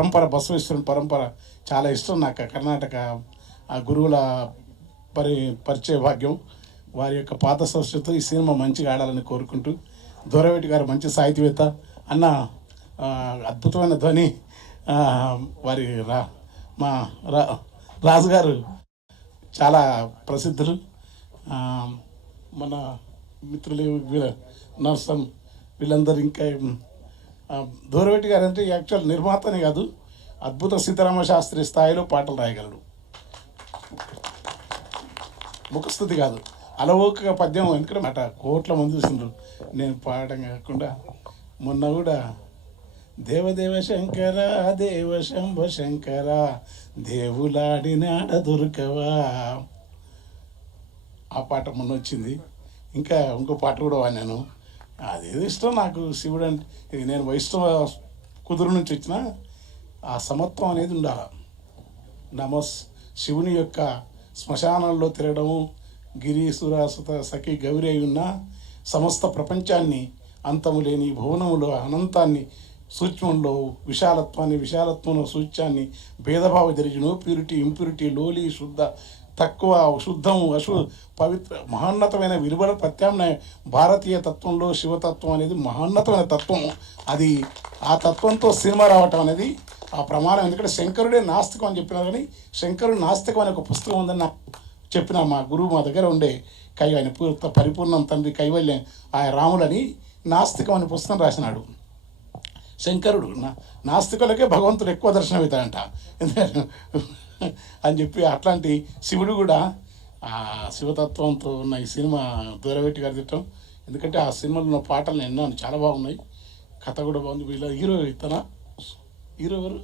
పరంపర, బసవేశ్వరుని పరంపర చాలా ఇష్టం నాకు. కర్ణాటక ఆ గురువుల పరిచయ భాగ్యం, వారి యొక్క పాత సంస్కృతితో ఈ సినిమా మంచిగా ఆడాలని కోరుకుంటూ, దూరవేటి గారు మంచి సాహితీవేత్త అన్న, అద్భుతమైన ధ్వని, వారి మా రాజుగారు చాలా ప్రసిద్ధులు. మన మిత్రులు నర్సన్ వీళ్ళందరూ, ఇంకా దూరవేటి గారు అంటే యాక్చువల్ నిర్మాతనే కాదు, అద్భుత సీతారామ శాస్త్రి స్థాయిలో పాటలు రాయగలడు. ముఖస్థుతి కాదు, అలవోకగా పద్యం. ఎందుకంటే మాట కోట్ల మంది చూసిండ్రు నేను పాడడం కాకుండా. మొన్న కూడా దేవదేవ శంకర దేవ శంభ శంకర దేవులాడినాడ దొరకవా, ఆ పాట మొన్న వచ్చింది. ఇంకా ఇంకో పాట కూడా వాడినాను. అదేది ఇష్టం నాకు శివుడు అంటే. నేను వైష్ణవ కుదురు నుంచి వచ్చిన ఆ సమత్వం అనేది ఉండాలి. శివుని యొక్క శ్మశానంలో తిరగడము, గిరీసురాసుత సఖి గౌరి అయి ఉన్న సమస్త ప్రపంచాన్ని, అంతము లేని భువనములో అనంతాన్ని, సూక్ష్మంలో విశాలత్వంలో సూచ్యాన్ని, భేదభావ జరిగిన ప్యూరిటీ ఇంప్యూరిటీ, లోలి శుద్ధ తక్కువ శుద్ధం పవిత్ర మహోన్నతమైన విలువల ప్రత్యామ్నాయం. భారతీయ తత్వంలో శివతత్వం అనేది మహోన్నతమైన తత్వం. అది ఆ తత్వంతో సినిమా రావటం అనేది ఆ ప్రమాణం. ఎందుకంటే శంకరుడే నాస్తికం అని చెప్పినారు, కానీ శంకరుడు నాస్తికం అనే ఒక పుస్తకం ఉందని నాకు చెప్పిన మా గురువు, మా దగ్గర ఉండే ఆయన పరిపూర్ణం తండ్రి కైవల్యం ఆయన రాములని నాస్తికం అనే పుస్తకం రాసినాడు. శంకరుడు నాస్తికులకే భగవంతుడు ఎక్కువ దర్శనమవుతాడంట అని చెప్పి, అట్లాంటి శివుడు కూడా ఆ శివతత్వంతో ఉన్న ఈ సినిమా దూరవేటి గారి తిట్టం. ఎందుకంటే ఆ సినిమాలో ఉన్న పాటలు ఎన్నో చాలా బాగున్నాయి, కథ కూడా బాగుంది. వీళ్ళ హీరో ఇతనా, హీరో ఎవరు?